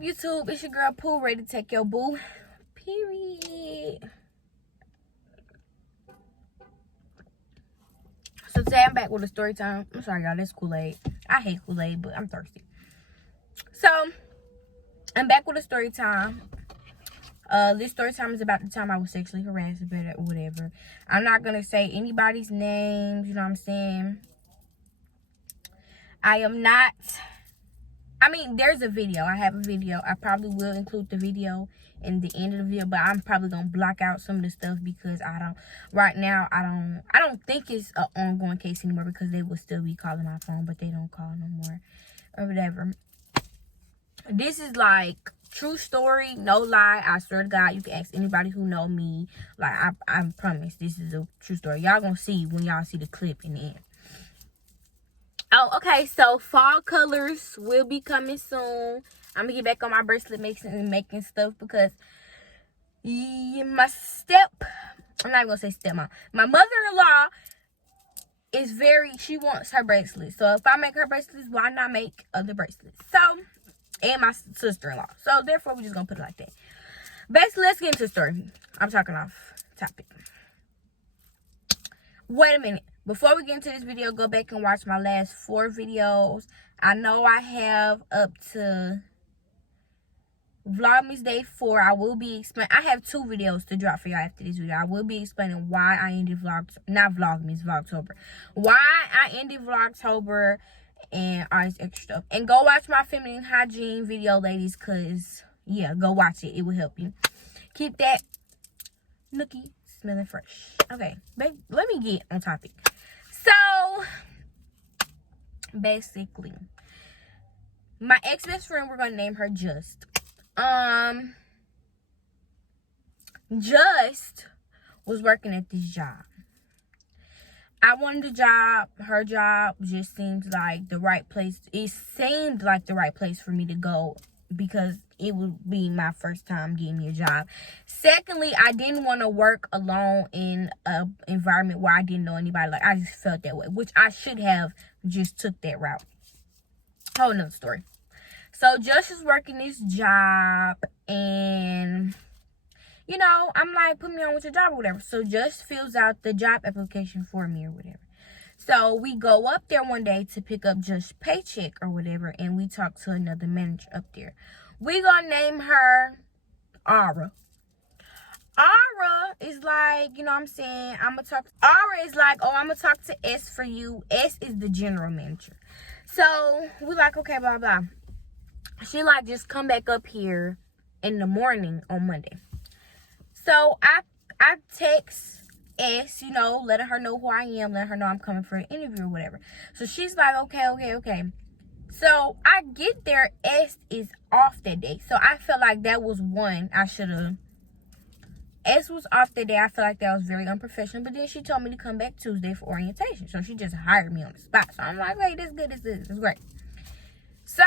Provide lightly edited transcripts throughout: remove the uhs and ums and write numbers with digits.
up, YouTube? It's your girl Pooh, ready to take your boo. Period. So today I'm back with a story time. I'm sorry, y'all. That's Kool-Aid. I hate Kool-Aid, but I'm thirsty. So I'm back with a story time. This story time is about the time I was sexually harassed, or whatever. I'm not gonna say anybody's names. You know what I'm saying? I am not. I mean, there's a video. I have a video. I probably will include the video in the end of the video, but I'm probably gonna block out some of the stuff because right now I don't think it's an ongoing case anymore, because they will still be calling my phone, but they don't call no more or whatever. This is like true story, no lie. I swear to God, you can ask anybody who know me. Like I promise, this is a true story. Y'all gonna see when y'all see the clip in the end. Oh, okay, so fall colors will be coming soon. I'm gonna get back on my bracelet making stuff, because I'm not even gonna say stepmom. My mother-in-law is she wants her bracelets. So if I make her bracelets, why not make other bracelets? So, and my sister-in-law. So therefore, we're just gonna put it like that. Basically, let's get into the story. I'm talking off topic. Wait a minute. Before we get into this video, go back and watch my last 4 videos. I know I have up to Vlogmas Day 4. I will be explaining. I have 2 videos to drop for y'all after this video. I will be explaining why I ended Vlogtober. Why I ended Vlogtober and all this extra stuff. And go watch my feminine hygiene video, ladies, because, yeah, go watch it. It will help you. Keep that nookie smelling fresh. Okay, let me get on topic. So, basically, my ex-best friend, we're going to name her Just. Just was working at this job. I wanted the job. Her job just seemed like the right place. It seemed like the right place for me to go, because it would be my first time getting me a job. Secondly, I didn't want to work alone in an environment where I didn't know anybody. Like, I just felt that way, which I should have just took that route. Whole nother story. So Just is working this job, and you know, I'm like, put me on with your job or whatever. So Just fills out the job application for me or whatever. So we go up there one day to pick up Just's paycheck or whatever, and we talk to another manager up there. We gonna name her Aura. Aura is like, you know what I'm saying, Aura is like, oh, I'm gonna talk to S for you. S is the general manager. So we like, okay, blah, blah. She like, just come back up here in the morning on Monday. So I text S, you know, letting her know who I am, letting her know I'm coming for an interview or whatever. So she's like, okay. So I get there, S is off that day. So I felt like that was one I should have. S was off that day. I feel like that was very unprofessional. But then she told me to come back Tuesday for orientation. So she just hired me on the spot. So I'm like, hey, this is good. This is great. So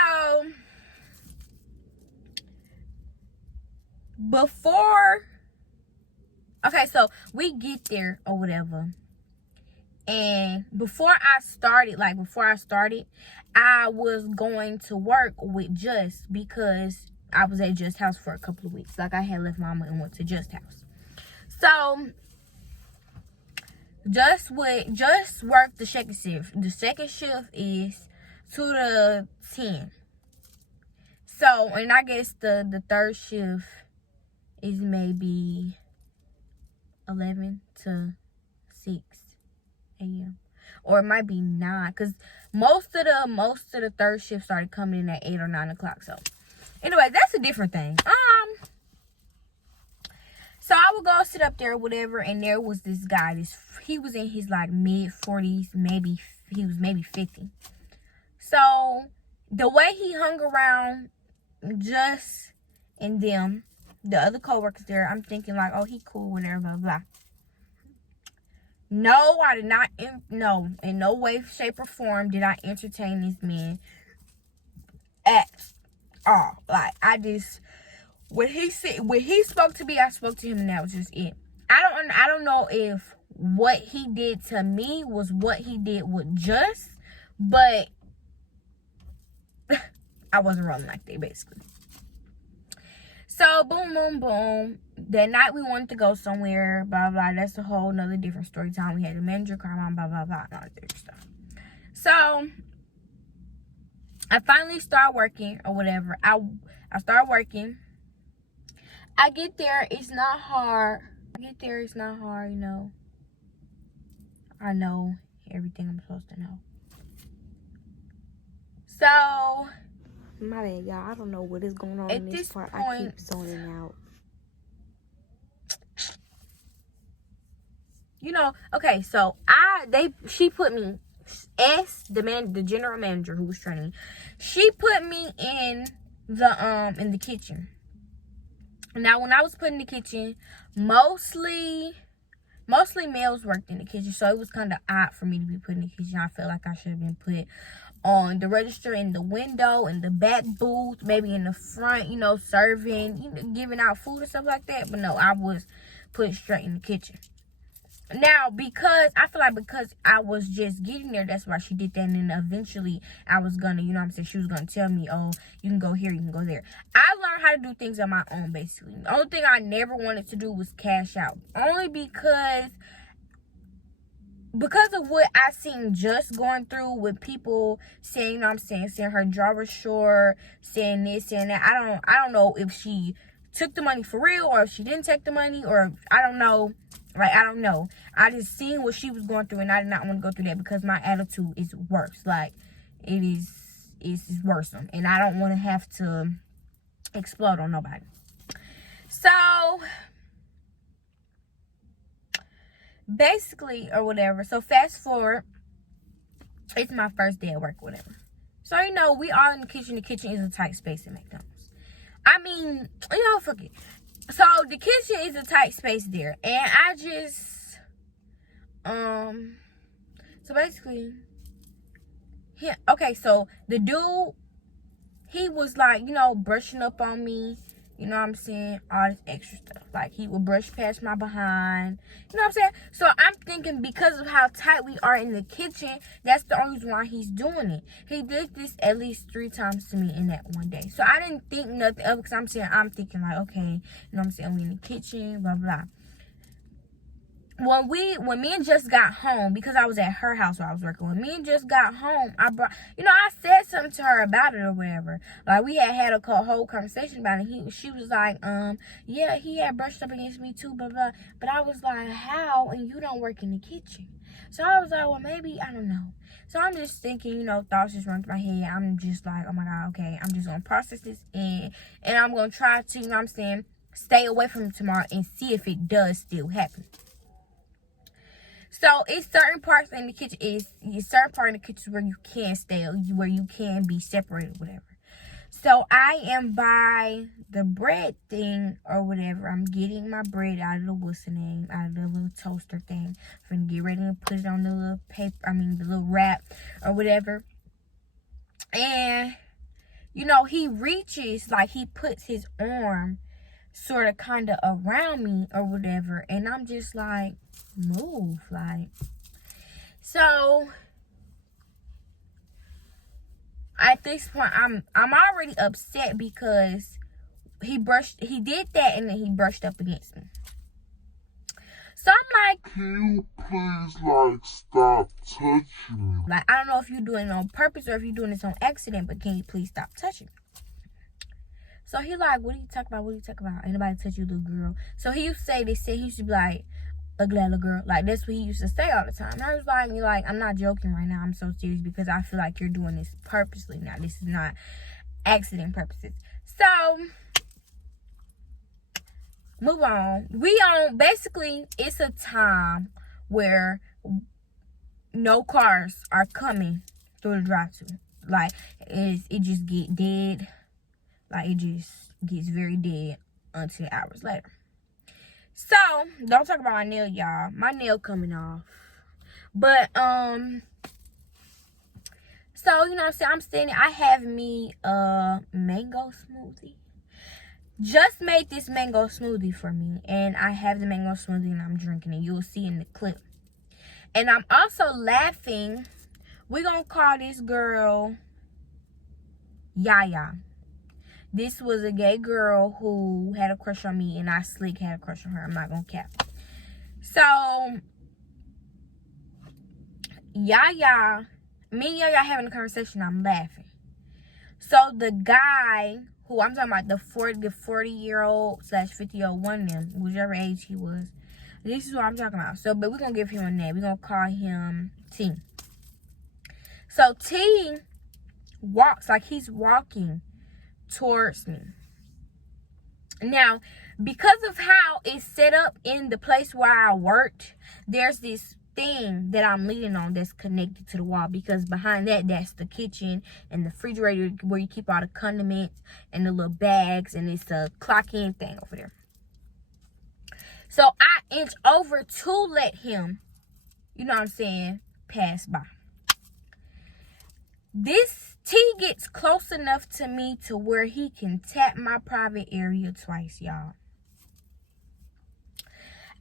so we get there or whatever. And before I started, I was going to work with Just, because I was at Just house for a couple of weeks. Like, I had left mama and went to Just house. So Just worked the second shift. The second shift is 2 to 10. So, and I guess the third shift is maybe 11 to 6 a.m. Or it might be 9, because most of the third shift started coming in at 8 or 9 o'clock. So anyway, that's a different thing. So I would go sit up there or whatever, and there was this guy. He was in his like mid-40s, maybe he was maybe 50. So the way he hung around Just and them, the other coworkers there, I'm thinking like, oh, he cool, whatever, blah, blah. No, I did not, no, in no way, shape, or form did I entertain this man at all. Like, when he spoke to me, I spoke to him, and that was just it. I don't know if what he did to me was what he did with Just, but I wasn't rolling like that, basically. So, boom, boom, boom. That night we wanted to go somewhere, blah, blah. That's a whole nother different story time. We had a manager come on, blah, blah, blah, and all that different stuff. So, I finally start working or whatever. I start working. I get there. It's not hard. You know. I know everything I'm supposed to know. So, my bad, y'all. I don't know what is going on in this part. I keep zoning out. You know, okay, so she put me, the general manager who was training me, she put me in the kitchen. Now, when I was put in the kitchen, mostly males worked in the kitchen, so it was kind of odd for me to be put in the kitchen. I felt like I should have been put on the register, in the window, in the back booth, maybe in the front, you know, serving, you know, giving out food and stuff like that. But no, I was put straight in the kitchen. Now, because I was just getting there, that's why she did that. And then eventually I was gonna, you know what I'm saying, she was gonna tell me, oh, you can go here, you can go there. I learned how to do things on my own, basically. The only thing I never wanted to do was cash out. Only because of what I seen just going through with people saying, you know what I'm saying her jaw was short, saying this, saying that. I don't know if she took the money for real or if she didn't take the money, or I don't know. Like, I don't know. I just seen what she was going through, and I did not want to go through that because my attitude is worse. Like, it's worrisome, and I don't want to have to explode on nobody. So, basically, or whatever. So, fast forward. It's my first day at work, whatever. So, you know, we all in the kitchen. The kitchen is a tight space at McDonald's. I mean, you know, fuck it. So, the kitchen is a tight space there. And I just, so basically, so the dude, he was like, you know, brushing up on me. You know what I'm saying? All this extra stuff. Like, he would brush past my behind. You know what I'm saying? So, I'm thinking because of how tight we are in the kitchen, that's the only reason why he's doing it. He did this at least 3 times to me in that one day. So, I didn't think nothing of it because I'm thinking like, okay, you know what I'm saying? We in the kitchen, blah, blah. When me and Just got home, because I was at her house where I was working, when me and Just got home, I said something to her about it or whatever. Like, we had a whole conversation about it. She was like, yeah, he had brushed up against me too, blah, blah. But I was like, how? And you don't work in the kitchen. So I was like, well, maybe, I don't know. So I'm just thinking, you know, thoughts just run through my head. I'm just like, oh my God, okay, I'm just going to process this and I'm going to try to, you know what I'm saying, stay away from it tomorrow and see if it does still happen. So, it's certain parts in the kitchen, certain part in the kitchen where you can stay, where you can be separated, whatever. So, I am by the bread thing or whatever. I'm getting my bread out of the out of the little toaster thing. I'm going to get ready to put it on the little the little wrap or whatever. And, you know, he reaches, like, he puts his arm sort of kind of around me or whatever. And I'm just like, move, like. So at this point I'm already upset because he did that and then he brushed up against me. So I'm like, can you please, like, stop touching me? Like, I don't know if you're doing it on purpose or if you're doing this on accident, but can you please stop touching me? So he like, what are you talking about? What are you talking about? Ain't nobody touch you, little girl. So he used to say, he used to be like, ugly little girl. Like, that's what he used to say all the time. And I was like, I'm not joking right now. I'm so serious because I feel like you're doing this purposely now. This is not accident purposes. So, move on. Basically, it's a time where no cars are coming through the drive-thru. Like, it just get dead. Like, it just gets very dead until hours later. So, don't talk about my nail, y'all. My nail coming off. But, so, you know what I'm saying? I'm standing. I have me a mango smoothie. Just made this mango smoothie for me. And I have the mango smoothie and I'm drinking it. You'll see in the clip. And I'm also laughing. We're going to call this girl Yaya. This was a gay girl who had a crush on me, and I slick had a crush on her. I'm not gonna cap. So, Yaya, me and Yaya having a conversation, I'm laughing. So, the guy who I'm talking about, the 40-year-old / 50-year-old, one of them, whichever age he was, this is what I'm talking about. So, but we're gonna give him a name. We're gonna call him T. So, T walks like he's walking towards me. Now, because of how it's set up in the place where I worked, there's this thing that I'm leaning on that's connected to the wall, because behind that's the kitchen and the refrigerator where you keep all the condiments and the little bags, and it's a clock-in thing over there. So I inch over to let him, you know what I'm saying, pass by. This T gets close enough to me to where he can tap my private area twice, y'all.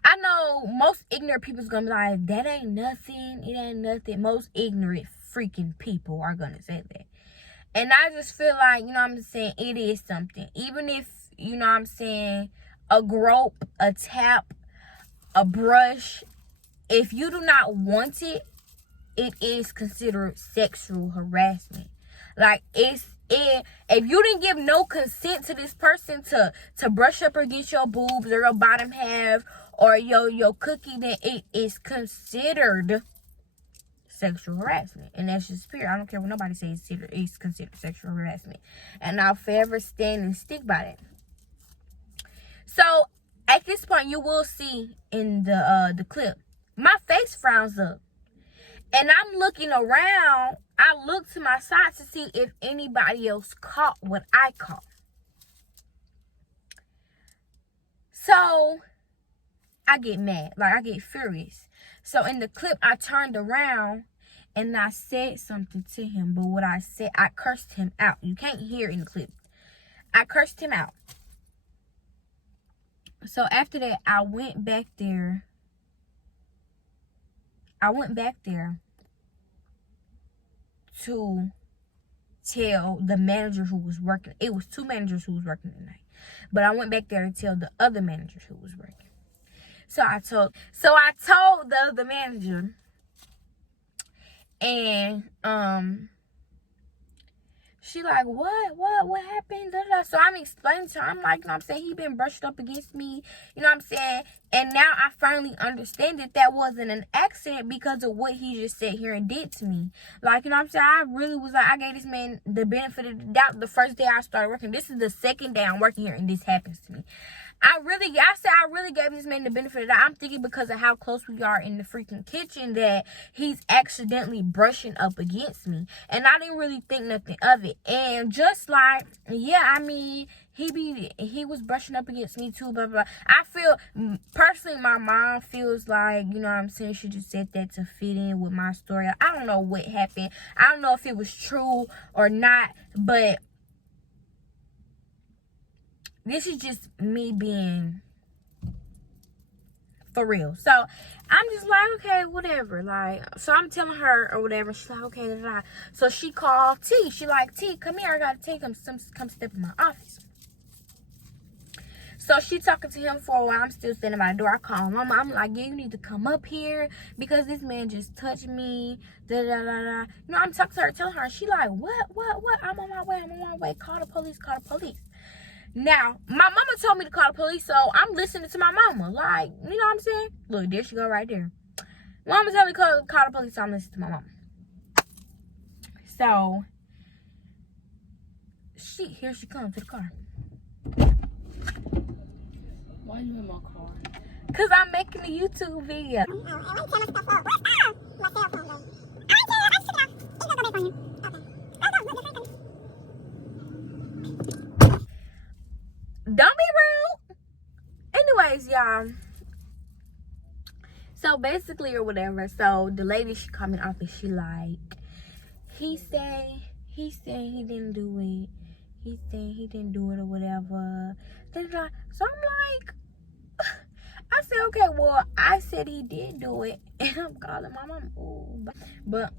I know most ignorant people's gonna be like, that ain't nothing, it ain't nothing. Most ignorant freaking people are gonna say that. And I just feel like, you know what I'm saying, it is something. Even if, you know what I'm saying, a grope, a tap, a brush, if you do not want it, it is considered sexual harassment. Like, if you didn't give no consent to this person to brush up against your boobs or your bottom half or your cookie, then it is considered sexual harassment. And that's just period. I don't care what nobody says, it's considered sexual harassment. And I'll forever stand and stick by it. So at this point, you will see in the clip, my face frowns up. And I'm looking around. I look to my side to see if anybody else caught what I caught. So I get mad. Like, I get furious. So in the clip, I turned around and I said something to him. But what I said, I cursed him out. You can't hear in the clip. I cursed him out. So after that, I went back there to tell the manager who was working. It was 2 managers who was working tonight. But I went back there to tell the other managers who was working. So I told the other manager, and she like, what happened? Da, da, da. So I'm explaining to her. I'm like, you know what I'm saying, he been brushed up against me, you know what I'm saying? And now I finally understand that wasn't an accident because of what he just said here and did to me. Like, you know what I'm saying, I really was like, I gave this man the benefit of the doubt the first day I started working. This is the second day I'm working here and this happens to me. I really gave this man the benefit of the doubt. I'm thinking because of how close we are in the freaking kitchen that he's accidentally brushing up against me. And I didn't really think nothing of it. And just like, yeah, I mean, he was brushing up against me too, blah, blah, blah. I feel, personally, my mom feels like, you know what I'm saying, she just said that to fit in with my story. I don't know what happened. I don't know if it was true or not, but this is just me being for real. So I'm just like, okay, whatever. Like, so I'm telling her or whatever. She's like, okay, da, da, da. So she called T. She like, T, come here. I gotta take him. Come step in my office. So she talking to him for a while. I'm still standing by the door. I call mama. I'm like, yeah, you need to come up here because this man just touched me. Da da da da. You know, I'm talking to her, telling her. She like, what? I'm on my way. Call the police. Now, my mama told me to call the police, so I'm listening to my mama. Like, you know what I'm saying? Look, there she go right there. Mama told me to call the police, so I'm listening to my mama. So, here she comes to the car. Why are you in my car? Because I'm making a YouTube video. Don't be rude. Anyways, y'all. So basically or whatever. So the lady, she called me in the office. She like, he said he didn't do it. He said he didn't do it or whatever. So I'm like, I said, okay, well, I said he did do it. And I'm calling my mom. Ooh. But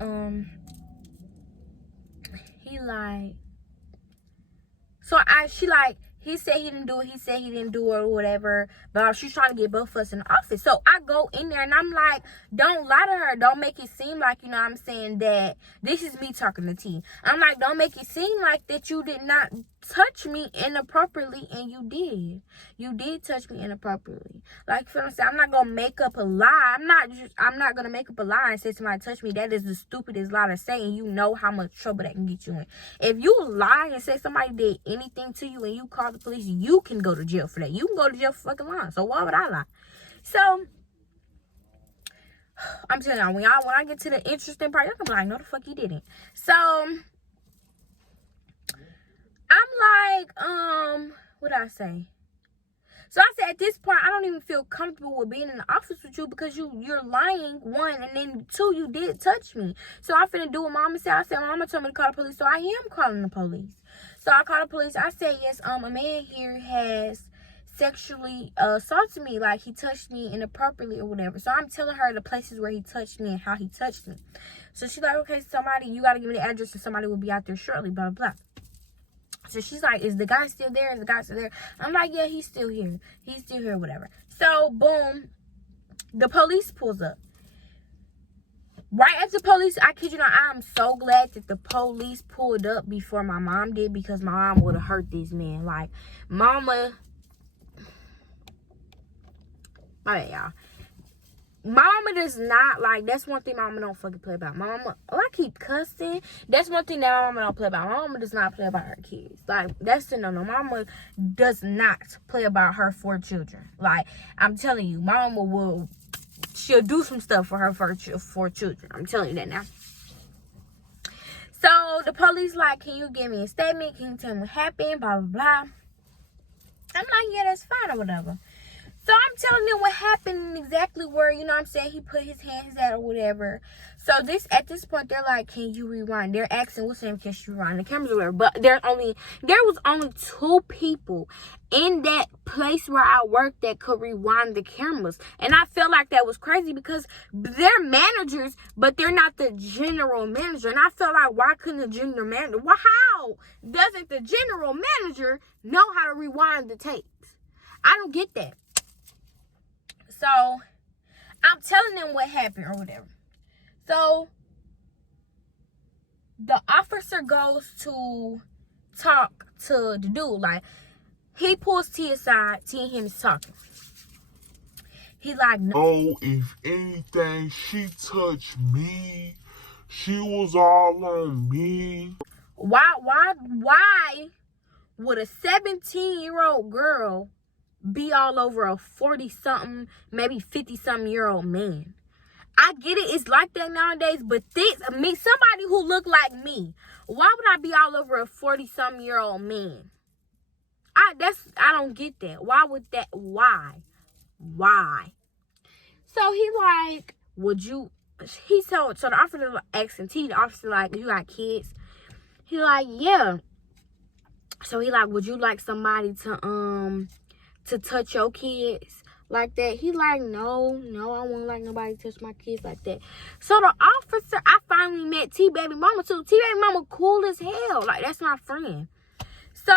he like, So she like, he said he didn't do it. He said he didn't do it or whatever. But she's trying to get both of us in the office. So I go in there and I'm like, don't lie to her. Don't make it seem like, you know what I'm saying, that this is me talking to T. I'm like, don't make it seem like that you did not touch me inappropriately, and you did. You did touch me inappropriately. Like, you know what I'm saying? I'm not gonna make up a lie. I'm not gonna make up a lie and say somebody touched me. That is the stupidest lie to say, and you know how much trouble that can get you in. If you lie and say somebody did anything to you and you call the police, you can go to jail for that. You can go to jail for fucking lying. So why would I lie? So I'm telling y'all, when I get to the interesting part, y'all can be like, no, the fuck you didn't. So I'm like, what did I say? So I said, at this point, I don't even feel comfortable with being in the office with you because you're lying, one, and then two, you did touch me. So I finna do what mama said. I said, mama told me to call the police, so I am calling the police. So I called the police. I said, yes, a man here has sexually assaulted me, like he touched me inappropriately or whatever. So I'm telling her the places where he touched me and how he touched me. So she's like, okay, somebody, you got to give me the address and somebody will be out there shortly, blah, blah, blah. So she's like, is the guy still there? Is the guy still there? I'm like, yeah, he's still here. He's still here, whatever. So, boom, the police pulls up. Right after police, I kid you not, I'm so glad that the police pulled up before my mom did, because my mom would have hurt this man. Like, mama, my bad, y'all. Mama does not, like, that's one thing mama don't fucking play about. Mama, I keep cussing. That's one thing that my mama don't play about. My mama does not play about her kids. Like, that's the no. Mama does not play about her 4 children. Like, I'm telling you, mama she'll do some stuff for her 4 children. I'm telling you that now. So, the police like, can you give me a statement? Can you tell me what happened? Blah, blah, blah. I'm like, yeah, that's fine or whatever. So I'm telling them what happened and exactly where, you know what I'm saying, he put his hands at or whatever. So at this point, they're like, can you rewind? They're asking, what's the name, can you rewind the cameras or whatever? But there was only 2 people in that place where I worked that could rewind the cameras. And I felt like that was crazy because they're managers, but they're not the general manager. And I felt like, why couldn't the general manager, how doesn't the general manager know how to rewind the tapes? I don't get that. So, I'm telling them what happened or whatever. So, the officer goes to talk to the dude. Like, he pulls T aside. T and him is talking. He like, no, if anything, she touched me. She was all on me. Why would a 17-year-old girl be all over a 40-something, maybe 50-something-year-old man? I get it, it's like that nowadays, but somebody who looked like me, why would I be all over a 40-something-year-old man? I don't get that. Why would that? Why? So he like, so the officer asking T, the officer like, you got kids? He like, yeah. So he like, would you like somebody to touch your kids like that? He like, no, I wouldn't like nobody to touch my kids like that. So the officer, I finally met T baby mama too. T baby mama cool as hell. Like, that's my friend. So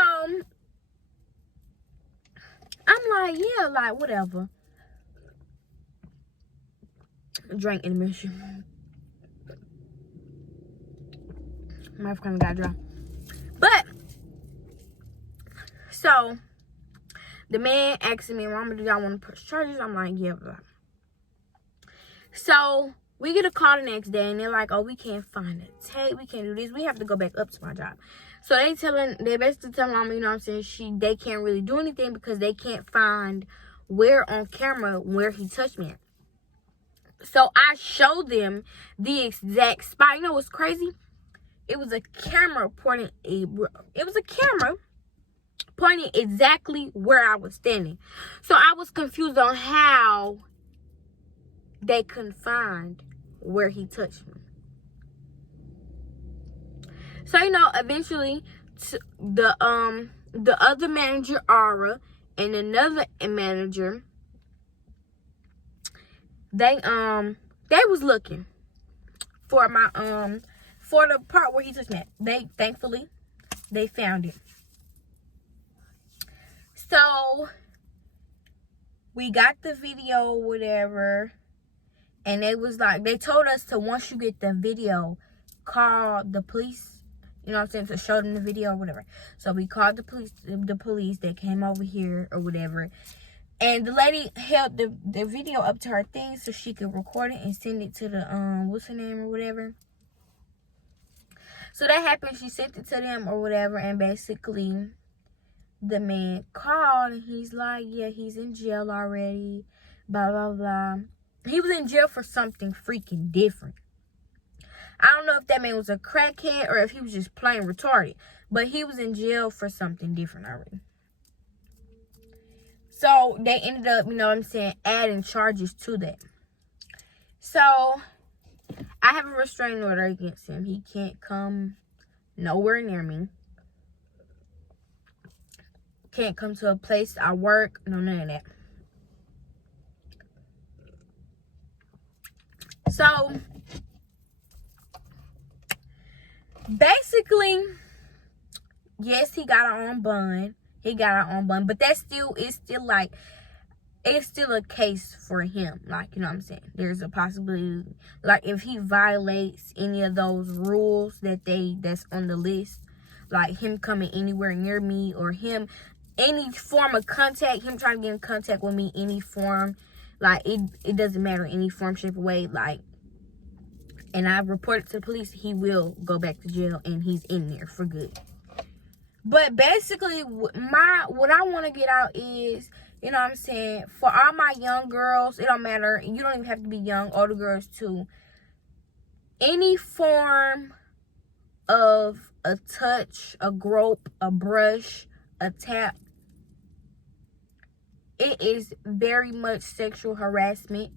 I'm like, yeah, like, whatever. Drink intermission. My friend got dry. But so the man asking me, mama, do y'all want to press charges? I'm like, yeah, blah. So we get a call the next day and they're like, oh, we can't find a tape. We can't do this. We have to go back up to my job. So they basically telling mama, you know what I'm saying, they can't really do anything because they can't find where on camera where he touched me at. So I showed them the exact spot. You know what's crazy? It was a camera pointing exactly where I was standing. So I was confused on how they couldn't find where he touched me. So, you know, eventually the other manager, Ara, and another manager, they was looking for my for the part where he touched me. Thankfully they found it. So we got the video, whatever, and they was like, they told us to, once you get the video, call the police, you know what I'm saying, to show them the video or whatever. So we called the police, they came over here or whatever, and the lady held the video up to her thing so she could record it and send it to the what's her name or whatever. So that happened. She sent it to them or whatever, and basically the man called and he's like, yeah, he's in jail already, blah blah blah. He was in jail for something freaking different. I don't know if that man was a crackhead or if he was just plain retarded, but he was in jail for something different already. So they ended up, you know what I'm saying, adding charges to that. So I have a restraining order against him. He can't come nowhere near me. Can't come to a place I work. No, none of that. So basically, yes, he got our own bun. But that still is still like, it's still a case for him. Like, you know what I'm saying? There's a possibility, like, if he violates any of those rules that's on the list, like him coming anywhere near me, or him, any form of contact, him trying to get in contact with me, any form, like, it doesn't matter, any form, shape, or way, like, and I reported to the police, he will go back to jail, and he's in there for good. But basically, what I want to get out is, you know what I'm saying, for all my young girls, it don't matter, you don't even have to be young, older girls too, any form of a touch, a grope, a brush, a tap, it is very much sexual harassment,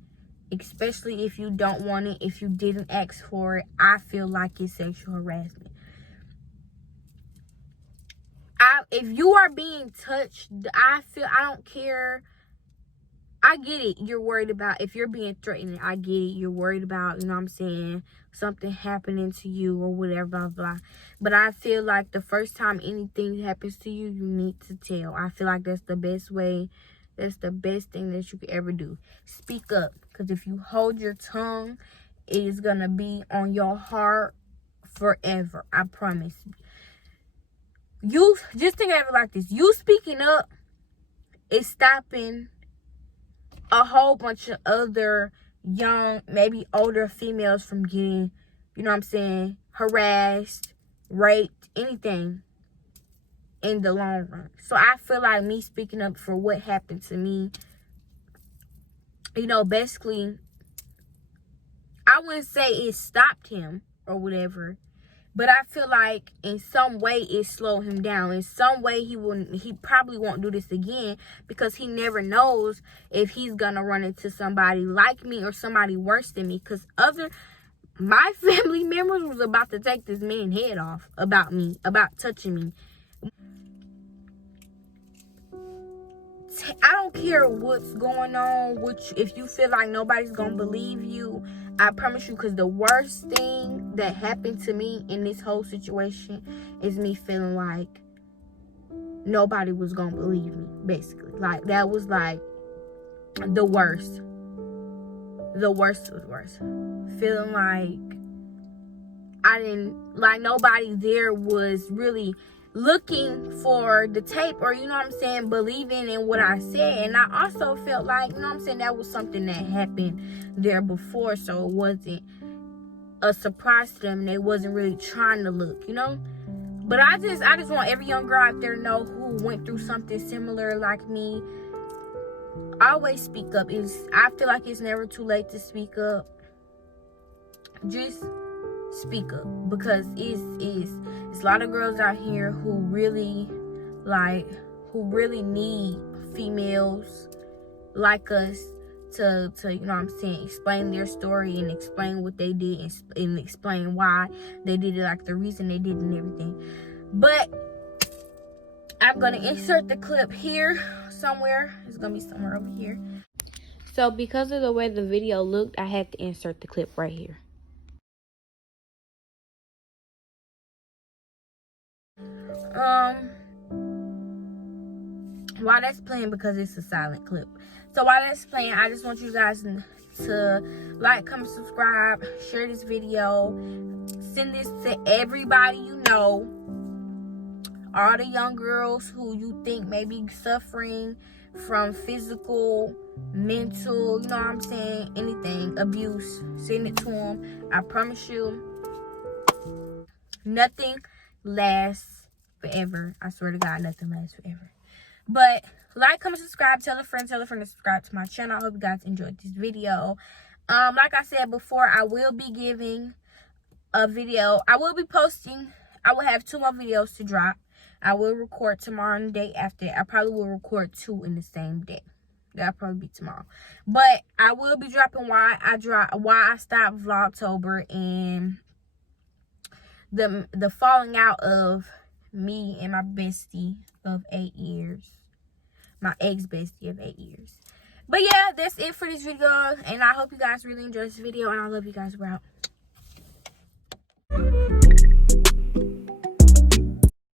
especially if you don't want it, if you didn't ask for it. I feel like it's sexual harassment. If you are being touched, I don't care. I get it. You're worried about, if you're being threatened, I get it. You're worried about, you know what I'm saying, something happening to you or whatever, blah, blah. But I feel like the first time anything happens to you, you need to tell. I feel like that's the best way. That's the best thing that you could ever do. Speak up. Because if you hold your tongue, it is going to be on your heart forever. I promise you. You just think of it like this. You speaking up is stopping a whole bunch of other young, maybe older females from getting, you know what I'm saying, harassed, raped, anything in the long run. So I feel like me speaking up for what happened to me, you know, basically, I wouldn't say it stopped him or whatever, but I feel like in some way it slowed him down. In some way he probably won't do this again, because he never knows if he's gonna run into somebody like me or somebody worse than me. Because my family members was about to take this man's head off about me, about touching me. I don't care what's going on, if you feel like nobody's gonna believe you, I promise you, because the worst thing that happened to me in this whole situation is me feeling like nobody was gonna believe me, basically. Like, that was like the worst. The worst was worse. Feeling like nobody there was really looking for the tape, or, you know what I'm saying, believing in what I said. And I also felt like, you know what I'm saying, that was something that happened there before, so it wasn't a surprise to them. They wasn't really trying to look, you know. But I just want every young girl out there to know who went through something similar like me, always speak up. I feel like it's never too late to speak up. Just speak up, because it's a lot of girls out here who really need females like us to you know what I'm saying, explain their story and explain what they did, and explain why they did it, like the reason they did and everything. But I'm gonna insert the clip here somewhere. It's gonna be somewhere over here. So because of the way the video looked, I had to insert the clip right here. while that's playing, because it's a silent clip. So while that's playing, I just want you guys to like, comment, subscribe, share this video, send this to everybody you know, all the young girls who you think may be suffering from physical, mental, you know what I'm saying, anything, abuse. Send it to them. I promise you, nothing lasts forever. I swear to God, nothing lasts forever. But like, comment, subscribe, tell a friend to subscribe to my channel. I hope you guys enjoyed this video. Like I said before, I will be giving a video. I will be posting. I will have 2 more videos to drop. I will record tomorrow and the day after. I probably will record 2 in the same day. That'll probably be tomorrow. But I will be dropping why I stopped Vlogtober and the falling out of me and my bestie of 8 years. My ex-bestie of 8 years. But yeah, that's it for this video. And I hope you guys really enjoyed this video. And I love you guys. We're out.